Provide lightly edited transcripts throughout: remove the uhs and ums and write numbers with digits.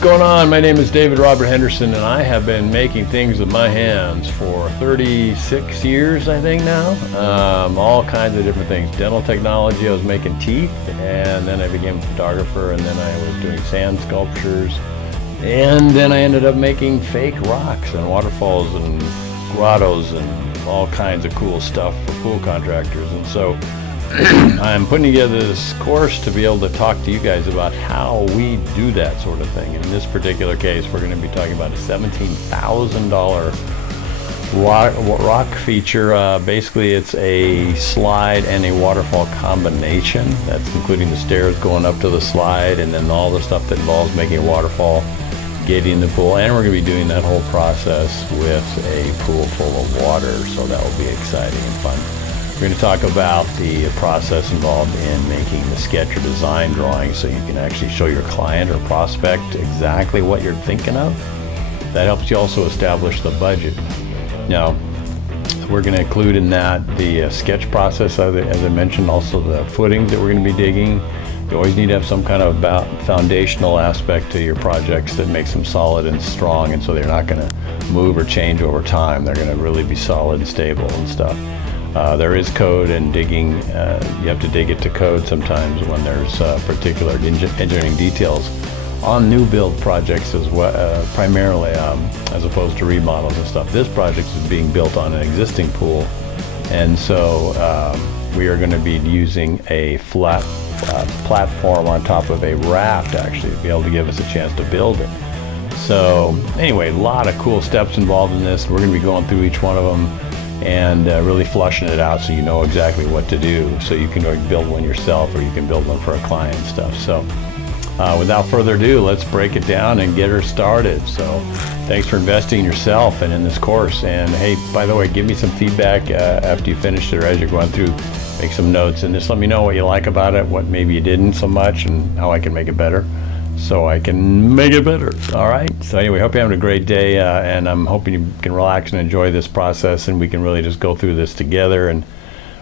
what's going on? My name is David Robert Henderson, and I have been making things with my hands for 36 years, I think now. All kinds of different things. Dental technology, I was making teeth, and then I became a photographer, and then I was doing sand sculptures, and then I ended up making fake rocks and waterfalls and grottos and all kinds of cool stuff for pool contractors. And so I'm putting together this course to be able to talk to you guys about how we do that sort of thing. In this particular case, we're going to be talking about a $17,000 rock feature. Basically, it's a slide and a waterfall combination. That's including the stairs going up to the slide and then all the stuff that involves making a waterfall, gating the pool, and we're going to be doing that whole process with a pool full of water, so that will be exciting and fun. We're going to talk about the process involved in making the sketch or design drawing so you can actually show your client or prospect exactly what you're thinking of. That helps you also establish the budget. Now, we're going to include in that the sketch process, as I mentioned, also the footings that we're going to be digging. You always need to have some kind of foundational aspect to your projects that makes them solid and strong, and so they're not going to move or change over time. They're going to really be solid and stable and stuff. There is code and digging. You have to dig it to code sometimes when there's particular engineering details on new build projects as well, primarily as opposed to remodels and stuff. This project is being built on an existing pool, and so we are going to be using a flat platform on top of a raft actually to be able to give us a chance to build it. So anyway, a lot of cool steps involved in this. We're going to be going through each one of them and really flushing it out so you know exactly what to do, so you can build one yourself or you can build one for a client and stuff. So without further ado, let's break it down and get her started. So thanks for investing in yourself and in this course. And hey, by the way, give me some feedback after you finish it or as you're going through. Make some notes and just let me know what you like about it, what maybe you didn't so much, and how I can make it better. So I can make it better. All right. So anyway, hope you're having a great day, and I'm hoping you can relax and enjoy this process, and we can really just go through this together and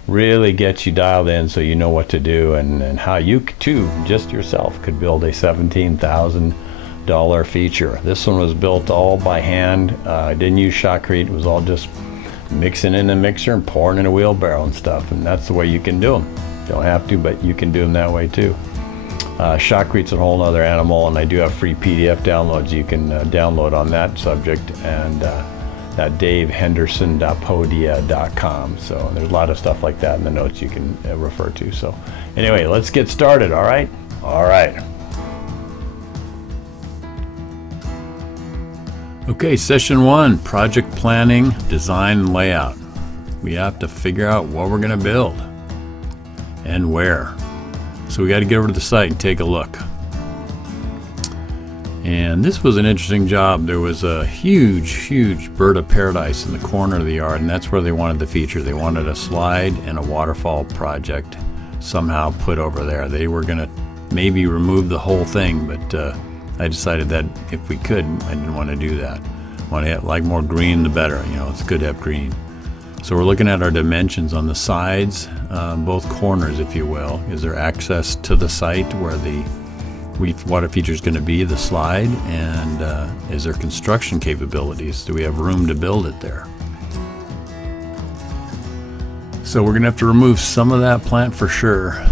really get you dialed in so you know what to do and how you too, just yourself, could build a $17,000 feature. This one was built all by hand. I didn't use shotcrete. It was all just mixing in a mixer and pouring in a wheelbarrow and stuff, and that's the way you can do them. Don't have to, but you can do them that way too. Shotcrete's a whole other animal, and I do have free PDF downloads you can download on that subject, and at davehenderson.podia.com. So there's a lot of stuff like that in the notes you can refer to. So anyway, let's get started. All right. Okay, session 1, project planning, design, and layout. We have to figure out what we're going to build and where. So we got to get over to the site and take a look. And this was an interesting job. There was a huge bird of paradise in the corner of the yard, and that's where they wanted the feature. They wanted a slide and a waterfall project somehow put over there. They were going to maybe remove the whole thing, but I decided that if we could, I didn't want to do that. I want to have, like, more green the better. You know, it's good to have green. So we're looking at our dimensions on the sides, both corners, if you will. Is there access to the site where the water feature is going to be, the slide? And is there construction capabilities? Do we have room to build it there? So we're going to have to remove some of that plant for sure.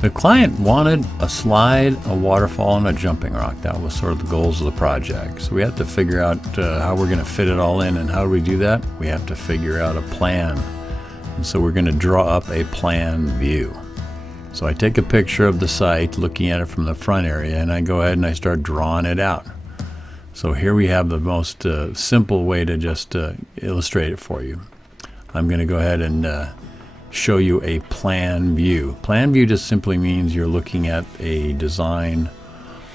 The client wanted a slide, a waterfall, and a jumping rock. That was sort of the goals of the project. So we have to figure out how we're going to fit it all in. And how do we do that? We have to figure out a plan. And so we're going to draw up a plan view. So I take a picture of the site, looking at it from the front area, and I go ahead and I start drawing it out. So here we have the most simple way to just illustrate it for you. I'm going to go ahead and show you a plan view. Plan view just simply means you're looking at a design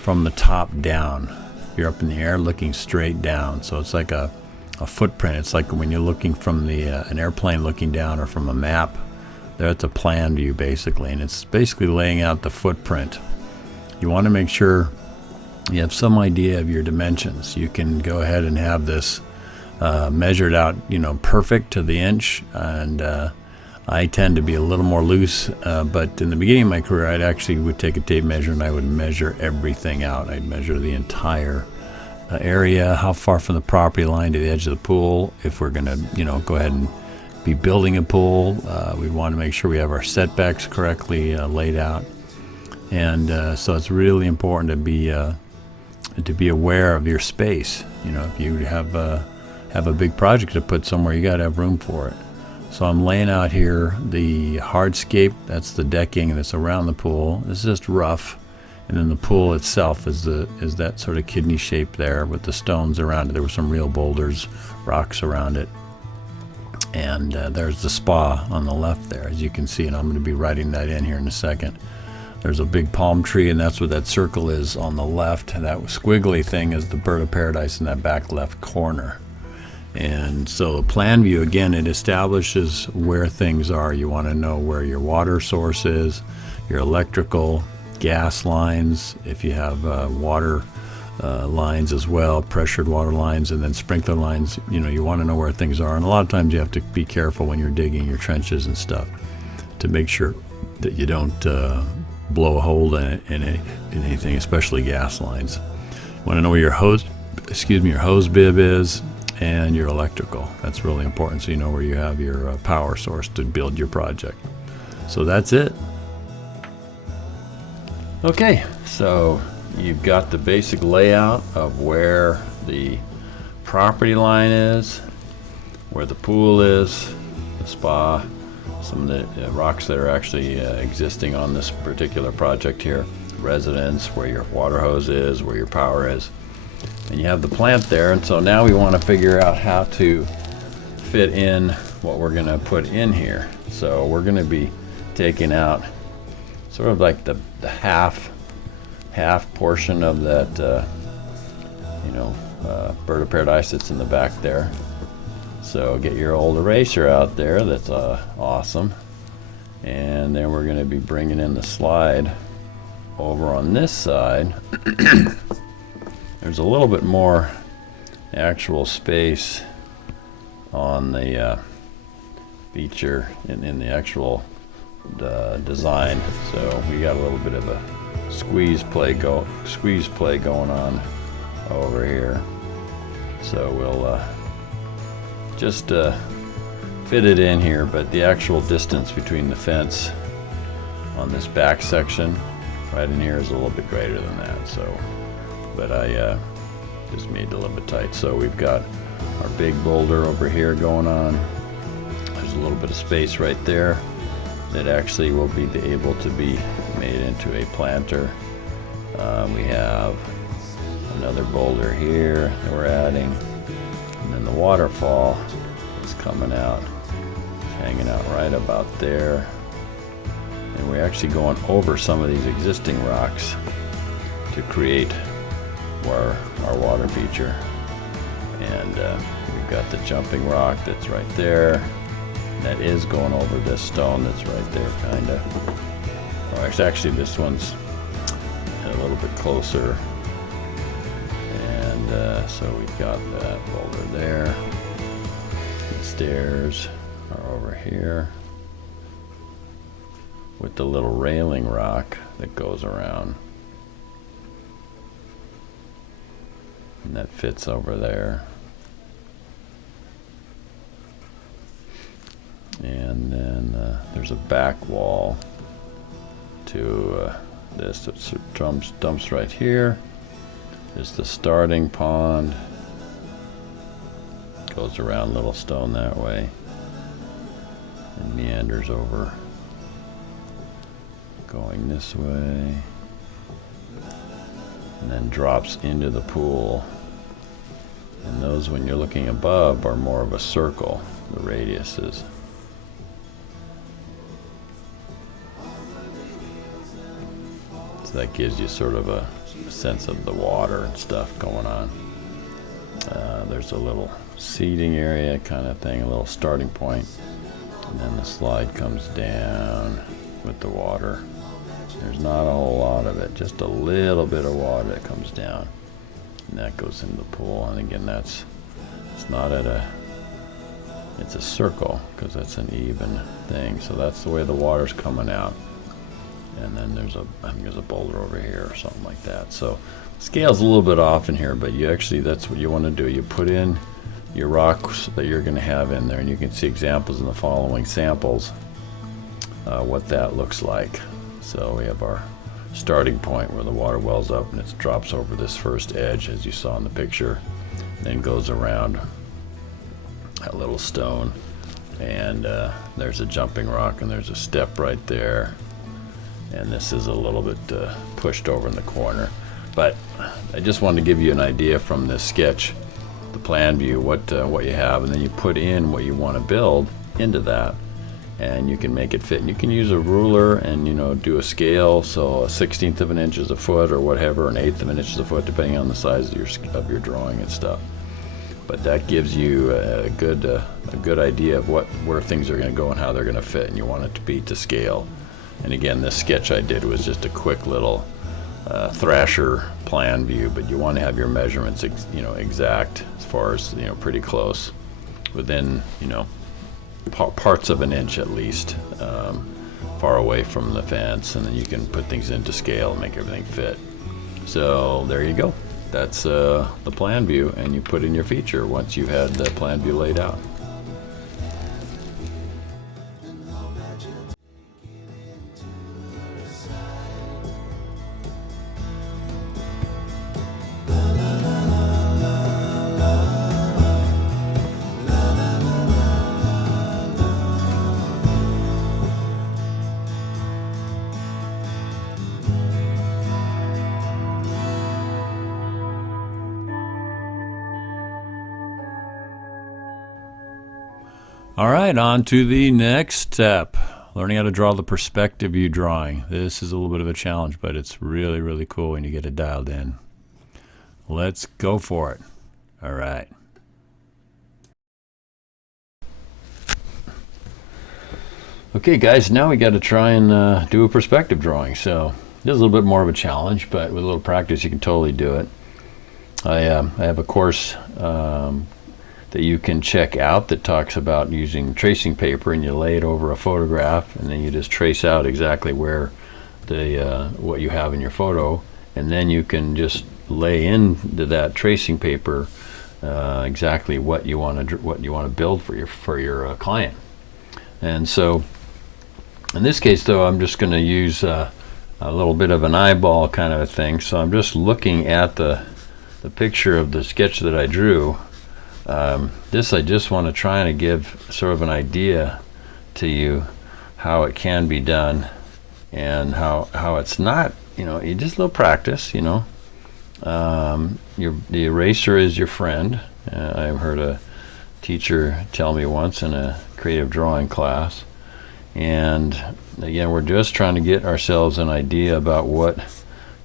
from the top down. You're up in the air looking straight down. So it's like a footprint. It's like when you're looking from an airplane looking down, or from a map. That's a plan view basically, and it's basically laying out the footprint. You want to make sure you have some idea of your dimensions. You can go ahead and have this measured out, perfect to the inch, and I tend to be a little more loose, but in the beginning of my career, I actually would take a tape measure and I would measure everything out. I'd measure the entire area, how far from the property line to the edge of the pool. If we're going to, go ahead and be building a pool, we want to make sure we have our setbacks correctly laid out. And so it's really important to be aware of your space. If you have a big project to put somewhere, you got to have room for it. So I'm laying out here the hardscape. That's the decking that's around the pool. It's just rough, and then the pool itself is that sort of kidney shape there with the stones around it. There were some real boulders, rocks around it, and there's the spa on the left there, as you can see. And I'm going to be writing that in here in a second. There's a big palm tree, and that's what that circle is on the left. That squiggly thing is the bird of paradise in that back left corner. And so a plan view, again, it establishes where things are. You want to know where your water source is, your electrical, gas lines, if you have water lines as well, pressured water lines, and then sprinkler lines. You want to know where things are. And a lot of times you have to be careful when you're digging your trenches and stuff to make sure that you don't blow a hole in anything, especially gas lines. You want to know where your hose bib is, and your electrical. That's really important, so you know where you have your power source to build your project. So that's it. Okay, so you've got the basic layout of where the property line is, where the pool is, the spa, some of the rocks that are actually existing on this particular project here, residence, where your water hose is, where your power is. And you have the plant there, and so now we want to figure out how to fit in what we're going to put in here. So we're going to be taking out sort of like the half portion of that bird of paradise that's in the back there. So get your old eraser out there. That's awesome. And then we're going to be bringing in the slide over on this side. There's a little bit more actual space on the feature in the actual design, so we got a little bit of a squeeze play going on over here. So we'll just fit it in here, but the actual distance between the fence on this back section right in here is a little bit greater than that. So. But I just made it a little bit tight. So we've got our big boulder over here going on. There's a little bit of space right there that actually will be able to be made into a planter. We have another boulder here that we're adding, and then the waterfall is coming out, hanging out right about there. And we're actually going over some of these existing rocks to create our water feature. And we've got the jumping rock that's right there. And that is going over this stone that's right there, kind of. Or actually this one's a little bit closer. And so we've got that boulder there. The stairs are over here with the little railing rock that goes around. And that fits over there. And then there's a back wall to this that dumps right here. There's the starting pond. Goes around Little Stone that way and meanders over, going this way, and then drops into the pool. And those, when you're looking above, are more of a circle, the radius is. So that gives you sort of a sense of the water and stuff going on. There's a little seating area kind of thing, a little starting point, and then the slide comes down with the water. There's not a whole lot of it, just a little bit of water that comes down, and that goes into the pool. And again, it's not at a it's a circle because that's an even thing. So that's the way the water's coming out. And then there's I think there's a boulder over here or something like that. So scale's a little bit off in here, but you actually, that's what you want to do. You put in your rocks that you're going to have in there, and you can see examples in the following samples what that looks like. So we have our starting point where the water wells up and it drops over this first edge, as you saw in the picture, and then goes around that little stone, and there's a jumping rock, and there's a step right there, and this is a little bit pushed over in the corner. But I just wanted to give you an idea from this sketch, the plan view, what you have, and then you put in what you want to build into that, and you can make it fit. And you can use a ruler and, you know, do a scale, so a 1/16 of an inch is a foot or whatever, an 1/8 of an inch is a foot, depending on the size of your drawing and stuff. But that gives you a good idea of where things are going to go and how they're going to fit, and you want it to be to scale. And again, this sketch I did was just a quick little thrasher plan view, but you want to have your measurements exact, as far as, you know, pretty close, within, you know, parts of an inch at least, far away from the fence, and then you can put things into scale and make everything fit. So there you go. That's the plan view, and you put in your feature once you've had the plan view laid out. All right, on to the next step, learning how to draw the perspective view drawing. This is a little bit of a challenge, but it's really, really cool when you get it dialed in. Let's go for it. All right. Okay, guys, now we got to try and do a perspective drawing. So this is a little bit more of a challenge, but with a little practice, you can totally do it. I have a course that you can check out that talks about using tracing paper, and you lay it over a photograph, and then you just trace out exactly where what you have in your photo, and then you can just lay into that tracing paper exactly what you want to build for your client. And so in this case, though, I'm just going to use a little bit of an eyeball kind of a thing. So I'm just looking at the picture of the sketch that I drew. This I just want to try and give sort of an idea to you how it can be done, and how it's not, you know, you just a little practice, you know. The eraser is your friend. I heard a teacher tell me once in a creative drawing class, and again, we're just trying to get ourselves an idea about what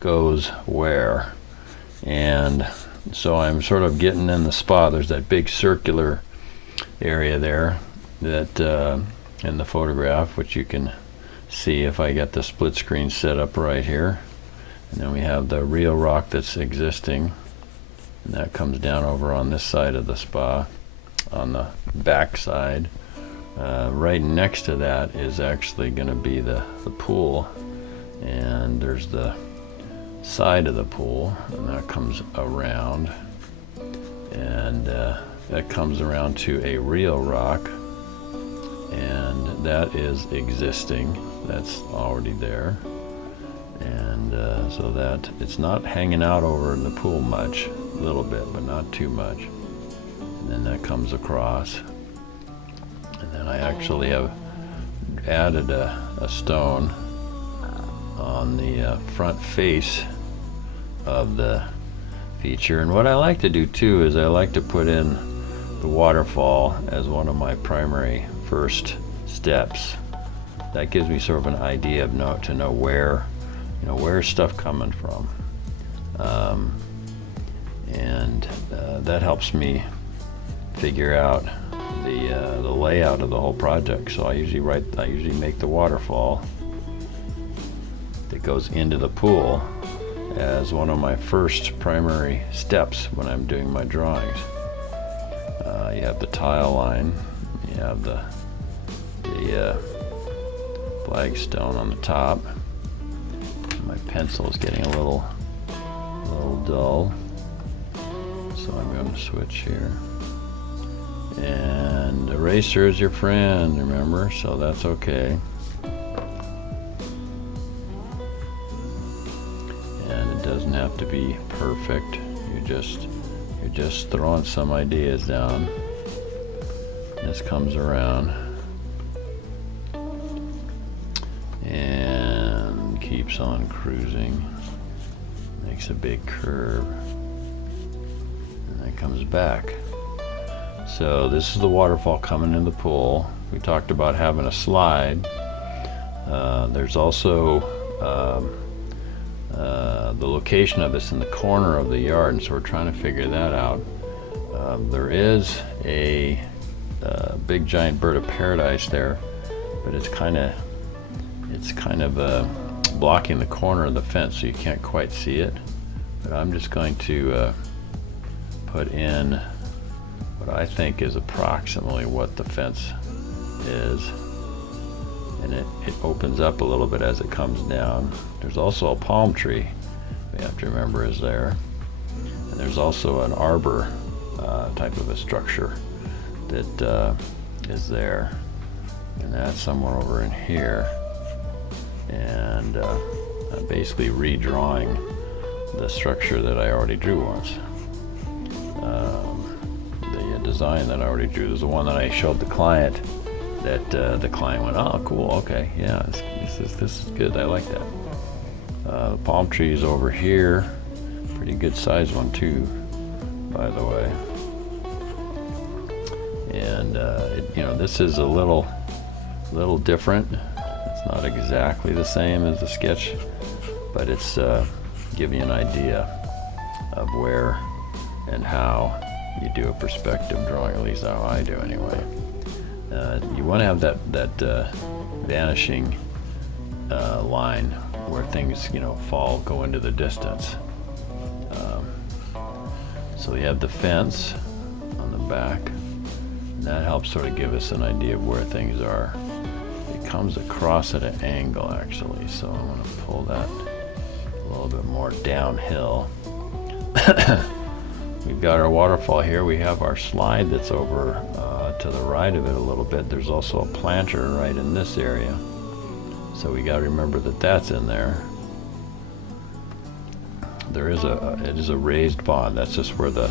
goes where. And so I'm sort of getting in the spot. There's that big circular area there that in the photograph, which you can see if I get the split screen set up right here. And then we have the real rock that's existing, and that comes down over on this side of the spa, on the back side. Right next to that is actually going to be the pool, and there's the side of the pool, and that comes around, and that comes around to a real rock, and that is existing. That's already there. And so that it's not hanging out over in the pool much, a little bit, but not too much. And then that comes across, and then I actually have added a stone on the front face of the feature. And what I like to do too is I like to put in the waterfall as one of my primary first steps. That gives me sort of an idea of to know where, you know, where's stuff coming from, and that helps me figure out the layout of the whole project. So I usually make the waterfall that goes into the pool as one of my first primary steps when I'm doing my drawings. You have the tile line, have the flagstone on the top. My pencil is getting a little dull, so I'm going to switch here. And eraser is your friend, remember, so that's okay. And it doesn't have to be perfect. You're just throwing some ideas down. This comes around and keeps on cruising, makes a big curve, and then comes back. So this is the waterfall coming in the pool. We talked about having a slide. There's also the location of this in the corner of the yard, and so we're trying to figure that out. There is a big giant bird of paradise there, but it's kind of blocking the corner of the fence, so you can't quite see it. But I'm just going to put in what I think is approximately what the fence is, and it opens up a little bit as it comes down. There's also a palm tree we have to remember is there, and there's also an arbor type of a structure that is there, and that's somewhere over in here. And I'm basically redrawing the structure that I already drew once. The design that I already drew is the one that I showed the client, that the client went, oh cool, okay, yeah, this is good, I like that. The palm tree is over here, pretty good sized one too, by the way. And this is a little different. It's not exactly the same as the sketch, but it's giving you an idea of where and how you do a perspective drawing, at least how I do anyway. You want to have that vanishing line where things go into the distance. So we have the fence on the back, and that helps sort of give us an idea of where things are. It comes across at an angle actually, so I'm going to pull that a little bit more downhill. We've got our waterfall here. We have our slide that's over to the right of it a little bit. There's also a planter right in this area, so we got to remember that that's in there. It is a raised pond. That's just where the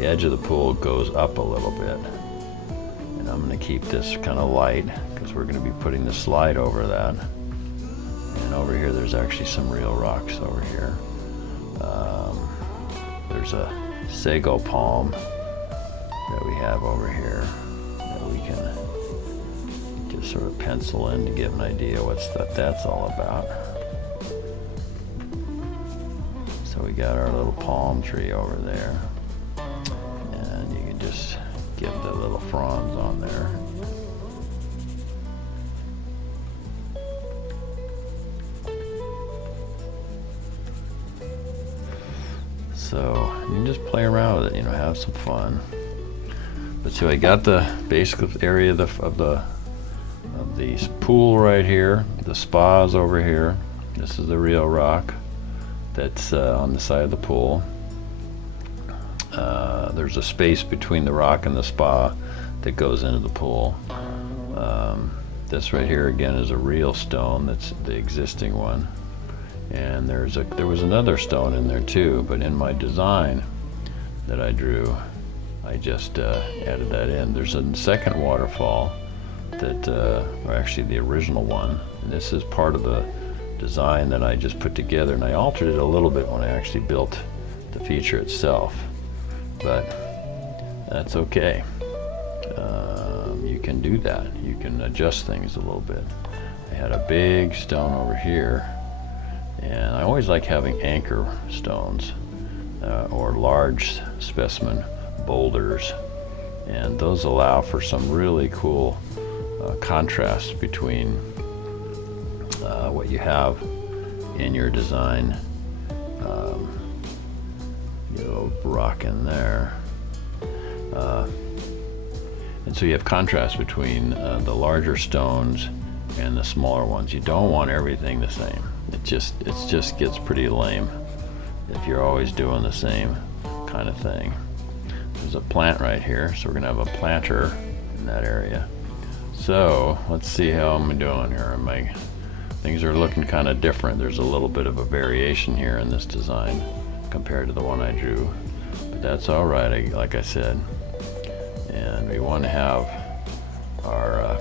edge of the pool goes up a little bit, and I'm going to keep this kind of light because we're going to be putting the slide over that. And over here there's actually some real rocks over here. There's a sago palm that we have over here that we can just sort of pencil in to get an idea what that's all about. So we got our little palm tree over there, and you can just get the little fronds on there. So you can just play around with it, have some fun. But so I got the basic area of the pool right here. The spa's over here. This is the real rock that's on the side of the pool. There's a space between the rock and the spa that goes into the pool. This right here again is a real stone. That's the existing one. And there was another stone in there too, but in my design that I drew, I just added that in. There's a second waterfall that, or actually the original one, and this is part of the design that I just put together, and I altered it a little bit when I actually built the feature itself, but that's okay. You can do that. You can adjust things a little bit. I had a big stone over here, and I always like having anchor stones or large specimen boulders, and those allow for some really cool contrast between what you have in your design. Get a little rock in there. And so you have contrast between the larger stones and the smaller ones. You don't want everything the same. It just gets pretty lame if you're always doing the same kind of thing. There's a plant right here, so we're gonna have a planter in that area. So let's see how I'm doing here. Things are looking kind of different. There's a little bit of a variation here in this design compared to the one I drew, but that's all right, like I said. And we want to have our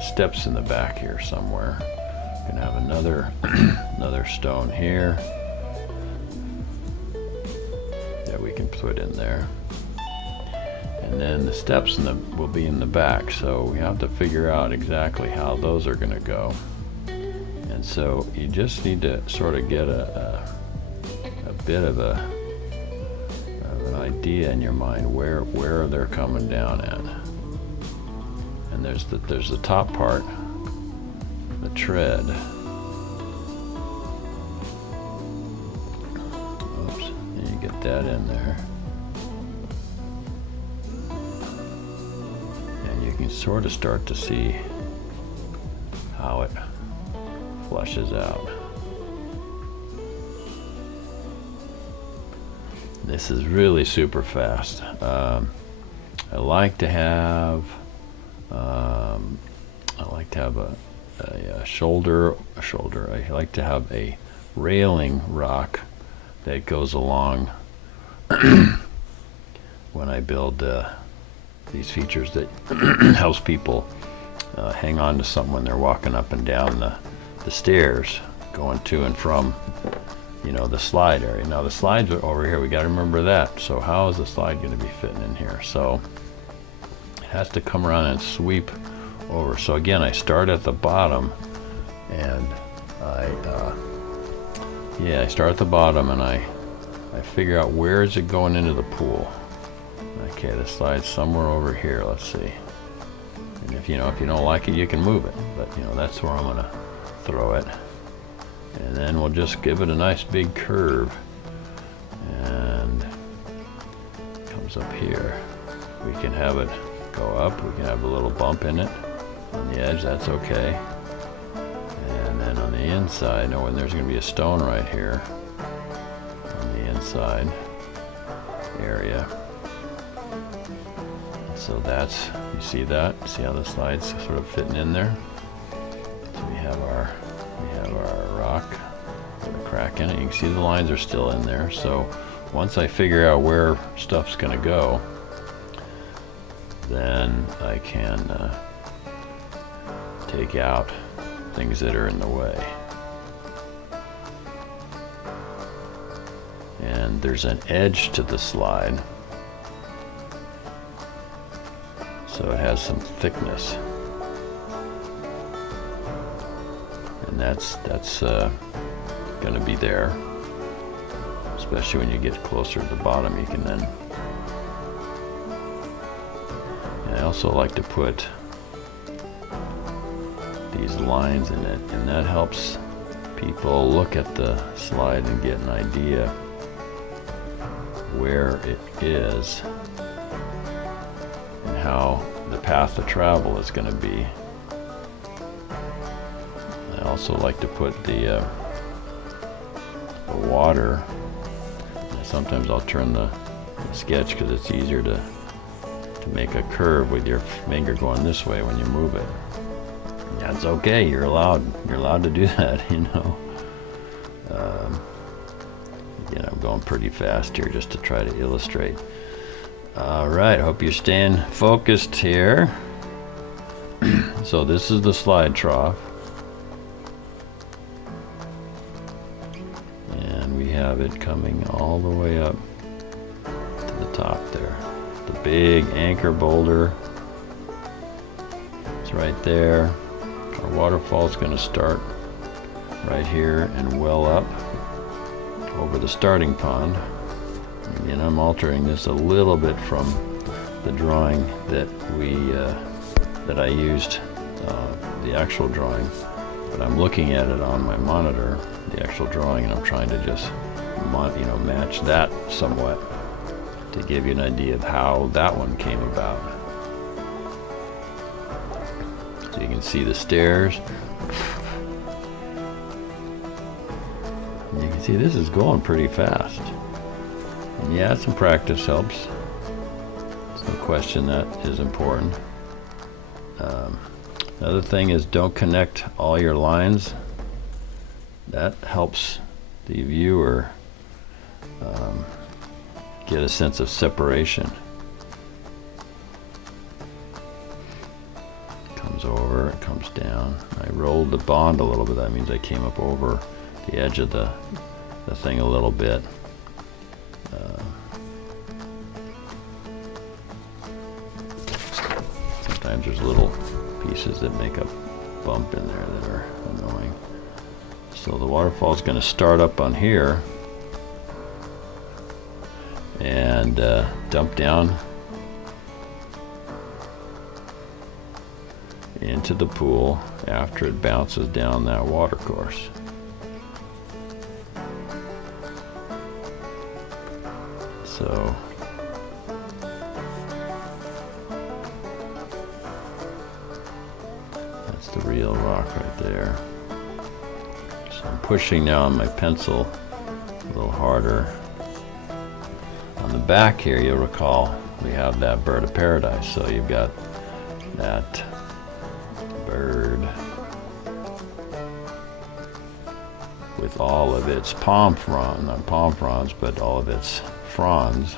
steps in the back here somewhere. We're gonna have another another stone here that we can put in there, and then the steps will be in the back. So we have to figure out exactly how those are going to go. And so you just need to sort of get a bit of an idea in your mind where they're coming down at. And there's the top part, the tread. Oops, and you get that in there. And you can sort of start to see how it flushes out. This is really super fast. I like to have a shoulder. I like to have a railing rock that goes along when I build these features that helps people hang on to something when they're walking up and down the stairs, going to and from, the slide area. Now the slides are over here. We got to remember that. So how is the slide going to be fitting in here? So it has to come around and sweep over. So again, I start at the bottom, and I start at the bottom, and I figure out where is it going into the pool. Okay, the slide's somewhere over here. Let's see. And if you don't like it, you can move it. But that's where I'm gonna throw it. And then we'll just give it a nice big curve, and it comes up here. We can have it go up. We can have a little bump in it on the edge. That's okay. And then on the inside, knowing there's going to be a stone right here on the inside area. So that's, you see that? See how the slide's sort of fitting in there? So we have our rock with a crack in it. You can see the lines are still in there. So once I figure out where stuff's going to go, then I can take out things that are in the way. And there's an edge to the slide, so it has some thickness, and that's going to be there, especially when you get closer to the bottom. You can then, and I also like to put these lines in it, and that helps people look at the slide and get an idea where it is and how the path of travel is going to be. I also like to put the water. Sometimes I'll turn the sketch because it's easier to make a curve with your finger going this way when you move it. That's okay. You're allowed to do that. I'm going pretty fast here just to try to illustrate. All right. Hope you're staying focused here. So this is the slide trough, and we have it coming all the way up to the top there. The big anchor boulder is right there. Our waterfall is going to start right here and well up over the starting pond. And I'm altering this a little bit from the drawing that I used, the actual drawing, but I'm looking at it on my monitor, the actual drawing, and I'm trying to just match that somewhat. to give you an idea of how that one came about. So you can see the stairs. You can see this is going pretty fast. And yeah, some practice helps. There's no question that is important. Another thing is don't connect all your lines. That helps the viewer get a sense of separation. It comes over, it comes down. I rolled the bond a little bit. That means I came up over the edge of the thing a little bit. Sometimes there's little pieces that make a bump in there that are annoying. So the waterfall is going to start up on here and dump down into the pool after it bounces down that water course. So that's the real rock right there. So I'm pushing now on my pencil a little harder. On the back here, you'll recall we have that bird of paradise. So you've got that bird with all of its palm fronds, not palm fronds, but all of its fronds.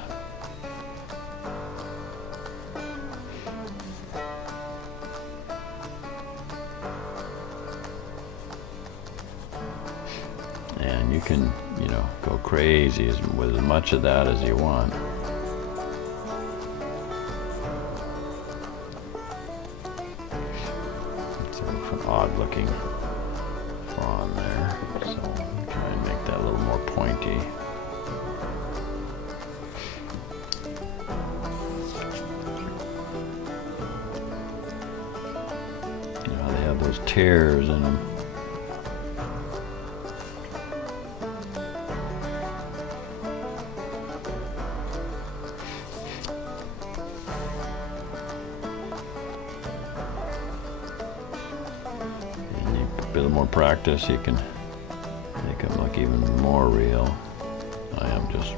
And you can, go crazy with as much of that as you want. It's sort of an odd looking frond there, so I'll try and make that a little more pointy. They have those tears in them. A bit more practice, you can make them look even more real. I am just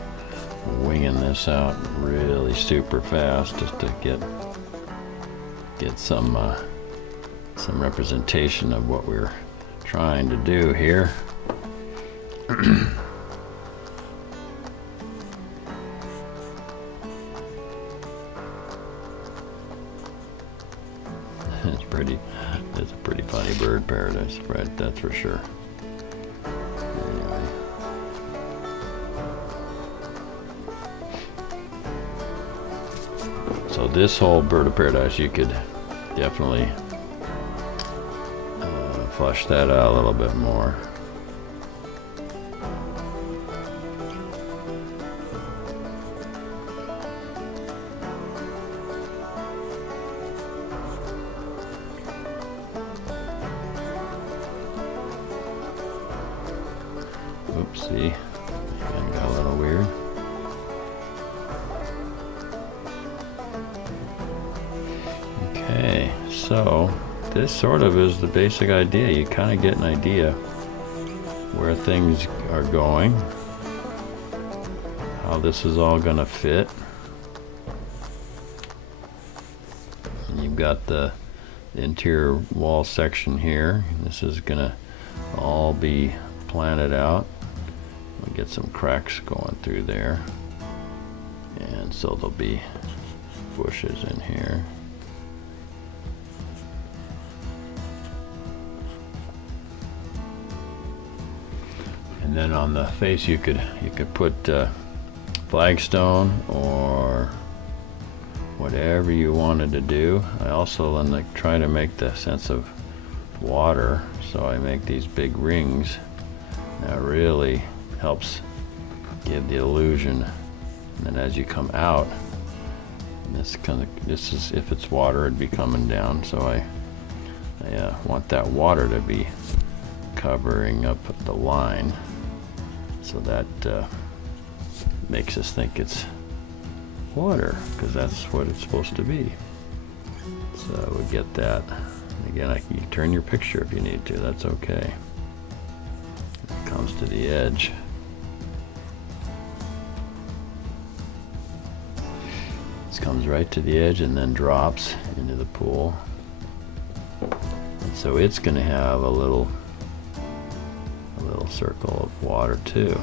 winging this out really super fast just to get some representation of what we're trying to do here. It's a pretty funny bird paradise, right? That's for sure. Anyway. So this whole bird of paradise, you could definitely flush that out a little bit more. Oopsie, that got a little weird. Okay, so this sort of is the basic idea. You kind of get an idea where things are going, how this is all going to fit. And you've got the interior wall section here. This is going to all be planted out. We'll get some cracks going through there, and so there'll be bushes in here. And then on the face you could put flagstone or whatever you wanted to do. I also try to make the sense of water, so I make these big rings. That really helps give the illusion. And then as you come out, this is, if it's water, it'd be coming down. So I want that water to be covering up the line, so that makes us think it's water, because that's what it's supposed to be. So we get that. Again, you can turn your picture if you need to, that's okay. It comes to the edge. This comes right to the edge and then drops into the pool. And so it's going to have a little circle of water too.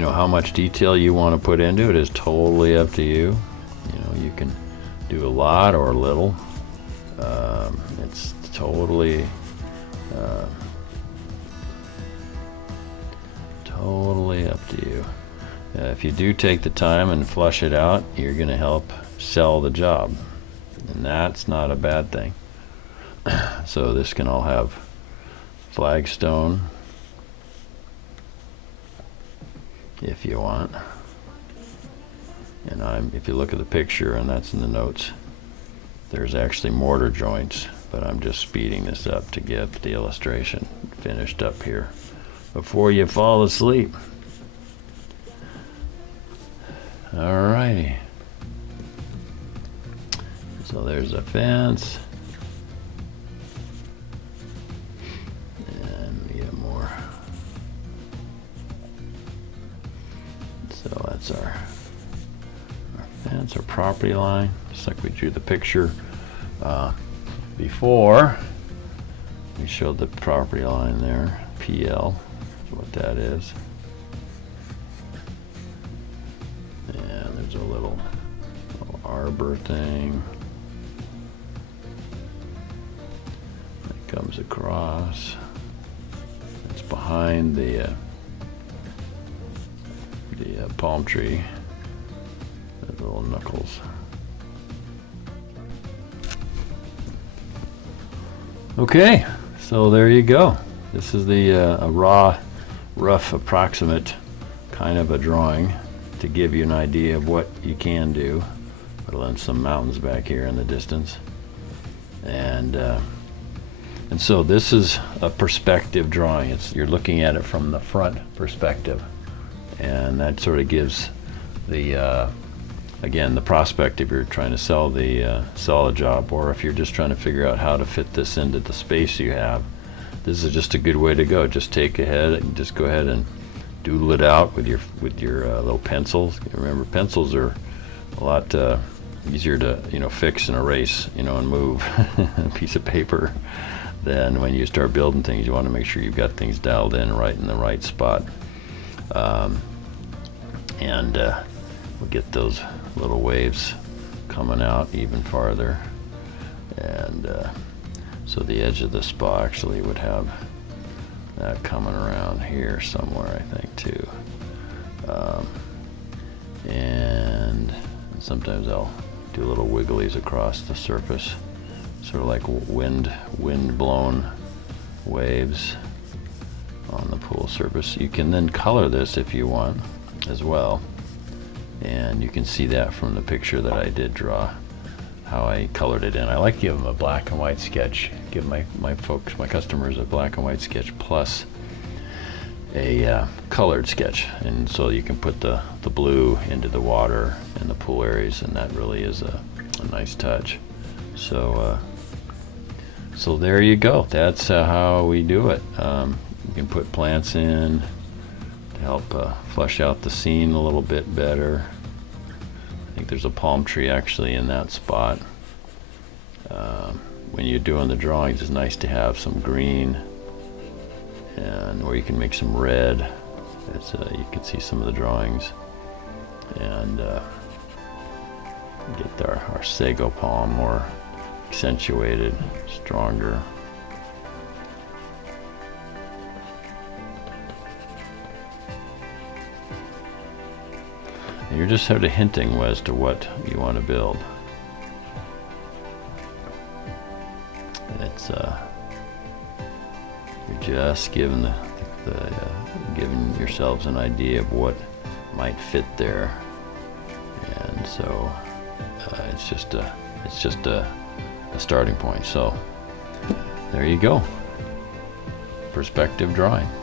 How much detail you want to put into it is totally up to you. You can do a lot or little. It's totally up to you. If you do take the time and flush it out, you're going to help sell the job, and that's not a bad thing. So this can all have flagstone if you want, and if you look at the picture, and that's in the notes, there's actually mortar joints, but I'm just speeding this up to get the illustration finished up here before you fall asleep. Alrighty, so there's a fence, and we get more. So that's our fence, our property line, just like we drew the picture before. We showed the property line there, PL is what that is. And there's a little arbor thing that comes across. It's behind the palm tree. The little knuckles. Okay, so there you go. This is the a raw, rough, approximate kind of a drawing to give you an idea of what you can do. Put in some mountains back here in the distance, and so this is a perspective drawing. You're looking at it from the front perspective, and that sort of gives the again, the prospect if you're trying to sell a job, or if you're just trying to figure out how to fit this into the space you have. This is just a good way to go. Just take ahead and just go ahead and doodle it out with your little pencils. Remember, pencils are a lot easier to fix and erase and move a piece of paper than when you start building things. You want to make sure you've got things dialed in the right spot, and we'll get those little waves coming out even farther, and so the edge of the spa actually would have that coming around here somewhere, I think, too. And sometimes I'll do little wigglies across the surface, sort of like wind blown waves on the pool surface. You can then color this if you want as well, and you can see that from the picture that I did draw, how I colored it in. I like to give them a black and white sketch, give my customers a black and white sketch plus a colored sketch, and so you can put the blue into the water and the pool areas, and that really is a nice touch. So so there you go. That's how we do it. You can put plants in to help flesh out the scene a little bit better. I think there's a palm tree actually in that spot. When you're doing the drawings, it's nice to have some green, or you can make some red. You can see some of the drawings, and get our sago palm more accentuated, stronger. And you're just sort of hinting as to what you want to build. It's you're just giving giving yourselves an idea of what might fit there, and so it's just a starting point. So there you go. perspective drawing.